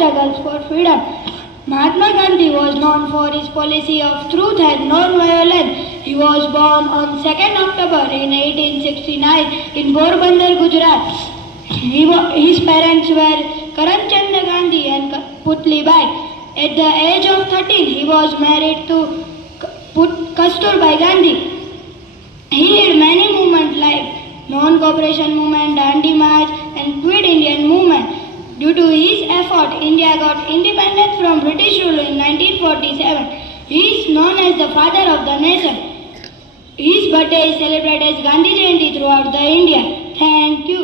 struggles for freedom. Mahatma Gandhi was known for his policy of truth and non-violence. He was born on 2nd October in 1869 in Porbandar, Gujarat. His parents were Karamchand Gandhi and Putli Bai. At the age of 13, he was married to Kasturbai Gandhi. He led many movements like Non-Cooperation Movement, Dandi March and Quit Indian Movement. Due to his effort, India got independence from British rule in 1947. He is known as the father of the nation. His birthday is celebrated as Gandhi Jayanti throughout the India. Thank you.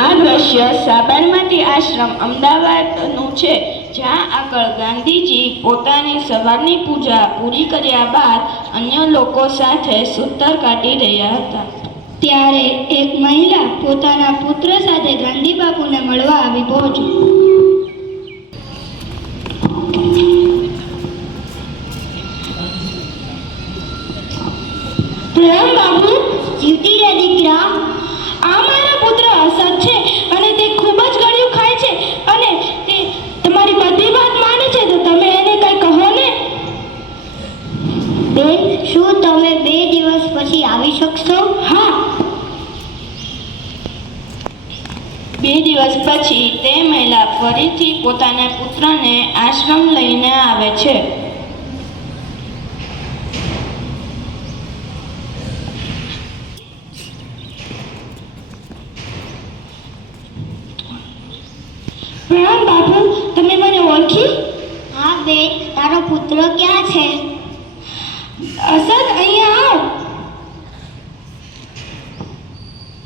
આ દ્રશ્ય સાબરમતી આશ્રમ અમદાવાદનું છે, જ્યાં આગળ ગાંધીજી પોતાની સવારની પૂજા પૂરી કર્યા બાદ અન્ય લોકો સાથે સૂતર કાઢી રહ્યા હતા. ત્યારે એક મહિલા પોતાના પુત્ર સાથે ગાંધી બાપુને મળવા આવી પહોંચી. પ્રણામ બાપુ. જીવતી રે દીકરા. આ મારા પુત્ર અસદ છે અને તે ખૂબ જ ગળ્યું ખાય છે અને તે તમારી બધી વાત માને છે, તો તમે એને કંઈ કહો ને. બેન, શું તમે 2 દિવસ પછી આવી શકશો? હા. 2 દિવસ પછી તે મહિલા ફરીથી પોતાના પુત્રને આશ્રમ લઈને આવે છે. પ્રણામ બાપુ, તમે મને ઓળખી? હા બેન, તારો પુત્ર ક્યાં છે? અસદ, અહીંયા આવ.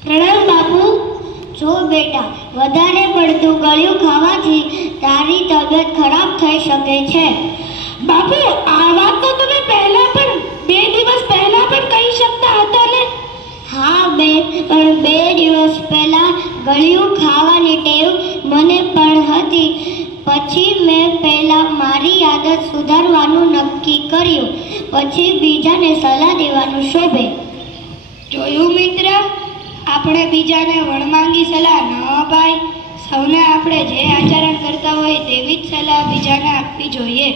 પ્રણામ બાપુ. જો બેટા, વધારે પડતું ગળ્યું ખાવાથી તારી તબિયત ખરાબ થઈ શકે છે. બાપુ, આ વાત તો તમે પહેલા પણ 2 દિવસ પહેલા પણ કહી શકતા હતા ને. હા બેન, પણ 2 દિવસ પહેલા ગળ્યું ખાવાની ટેવ મને પણ હતી. પછી મેં પહેલા મારી આદત સુધારવાનું નક્કી કર્યું, પછી બીજાને સલાહ દેવાનું શોભે. જોયું મિત્ર, આપણે બીજાને વણમાંગી સલાહ ન અપાય. સૌને આપણે જે આચરણ કરતા હોય તેવી જ સલાહ બીજાને આપવી જોઈએ.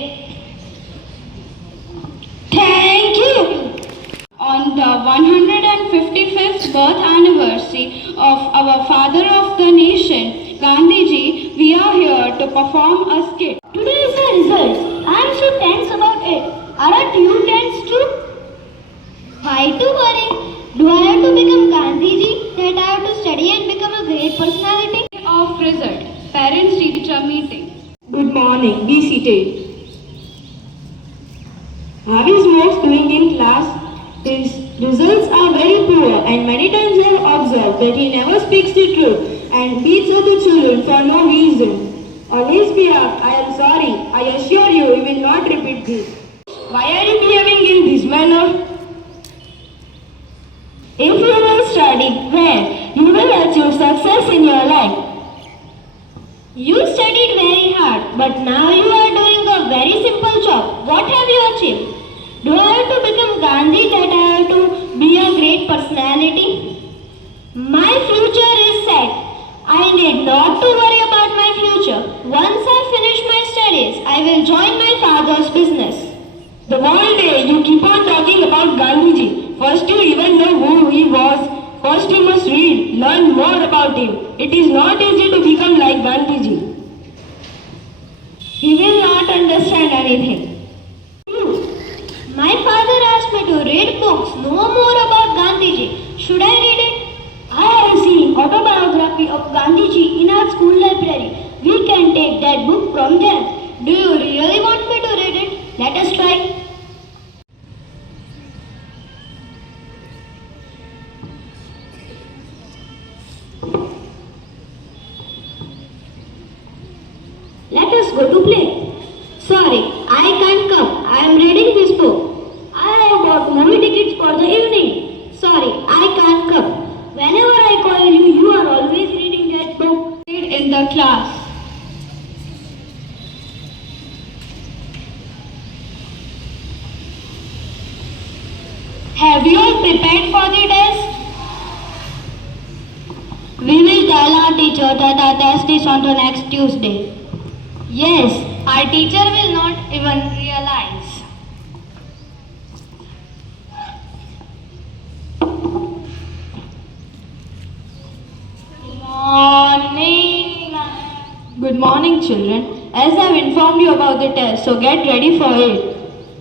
Thank you. On the 155th birth anniversary of our father of the nation, Gandhiji, we are here to perform a skit. Today is the results. I am so tense about it. Aren't you tense too? Why to worry? Do I have to become Gandhiji? That I have to study and become a great personality? Of result, parents-teacher meeting. Good morning. Be seated. How is Mohs doing in class? His results are very poor, and many times I have observed that he never speaks the truth and beats other children for no reason. On his behalf, I am sorry. I assure you, he will not repeat this. Why are you behaving in this manner? If you will study well, you will achieve success in your life. You studied very hard, but now you are doing a very simple job. What have you achieved? Do I have to become Gandhi that I have to be a great personality? My future is set. I need not to worry about my future. Once I finish my studies, I will join my father's business. The whole day you keep on talking about Gandhiji. First you even know who he was. First you must read, learn more about him. It is not easy to become like Gandhiji. He will not understand anything. My father asked me to read books, know more about Gandhiji. Should I read it? I have seen autobiography of Gandhiji in our school library. We can take that book from there. Do you really want me to read it? Let us try. Let us go to play. Sorry, I can't come. I am reading this book. I have bought movie tickets for the evening. Sorry, I can't come. Whenever I call you, you are always reading that book. In the class. Have you all prepared for the test? We will tell our teacher that our test is on the next Tuesday. Yes, our teacher will not even realize. Morning. Good morning, children. As I have informed you about the test, so get ready for it.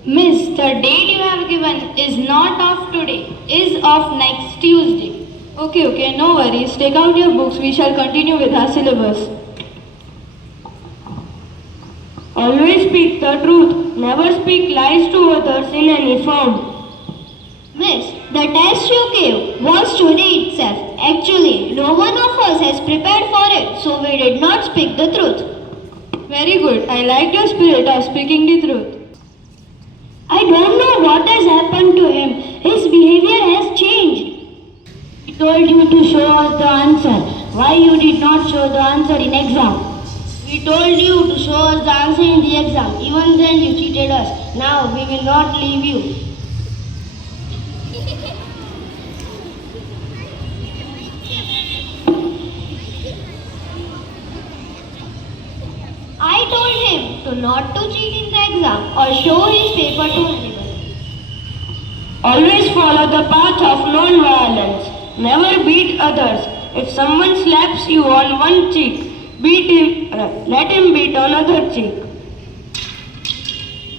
Miss, the date you have given is not of today, is of next Tuesday. Okay, no worries. Take out your books. We shall continue with our syllabus. Always speak the truth. Never speak lies to others in any form. Miss, the test you gave was today itself. Actually, no one of us has prepared for it, so we did not speak the truth. Very good. I like your spirit of speaking the truth. I don't know what has happened to him. His behavior has changed. We told you to show us the answer. Why you did not show the answer in exam? We told you to show us the answer in the exam. Even then you cheated us. Now we will not leave you. I told him to not to cheat in the exam or show his paper to anyone. Always follow the path of non-violence. Never beat others. If someone slaps you on one cheek, let him beat on other cheek.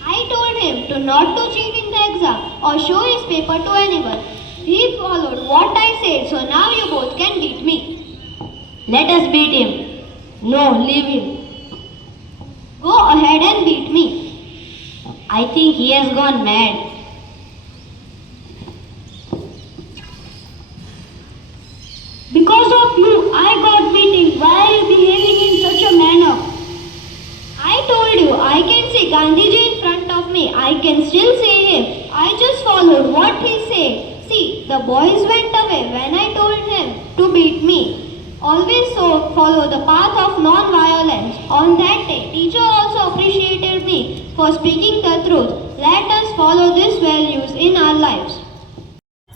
I told him to not to cheat in the exam or show his paper to anyone. He followed what I said, so now you both can beat me. Let us beat him. No, leave him. Go ahead and beat me. I think he has gone mad. Because of you, I got beaten. Why are you behaving in such a manner? I told you, I can see Gandhiji in front of me. I can still see him. I just followed what he said. See, the boys went away when I told him to beat me. Always follow the path of non-violence. On that day, teacher also appreciated me for speaking the truth. Let us follow these values in our lives.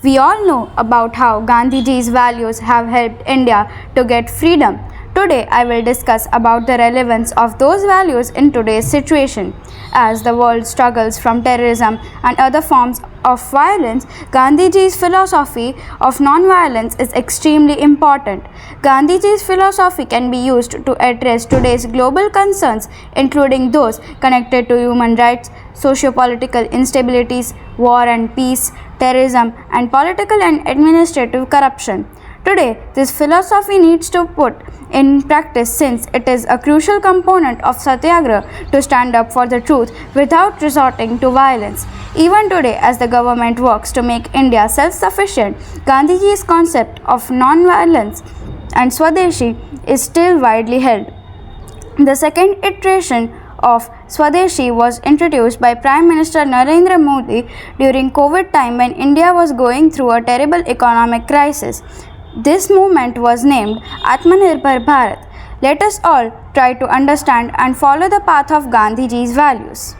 We all know about how Gandhiji's values have helped India to get freedom. Today I will discuss about the relevance of those values in today's situation. As the world struggles from terrorism and other forms of violence, Gandhiji's philosophy of non-violence is extremely important. Gandhiji's philosophy can be used to address today's global concerns, including those connected to human rights, socio-political instabilities, war and peace, terrorism, and political and administrative corruption. Today, this philosophy needs to put in practice since it is a crucial component of Satyagraha to stand up for the truth without resorting to violence. Even today, as the government works to make India self-sufficient, Gandhiji's concept of non-violence and Swadeshi is still widely held. The second iteration of Swadeshi was introduced by Prime Minister Narendra Modi during COVID time when India was going through a terrible economic crisis. This movement was named Atmanirbhar Bharat. Let us all try to understand and follow the path of Gandhiji's values.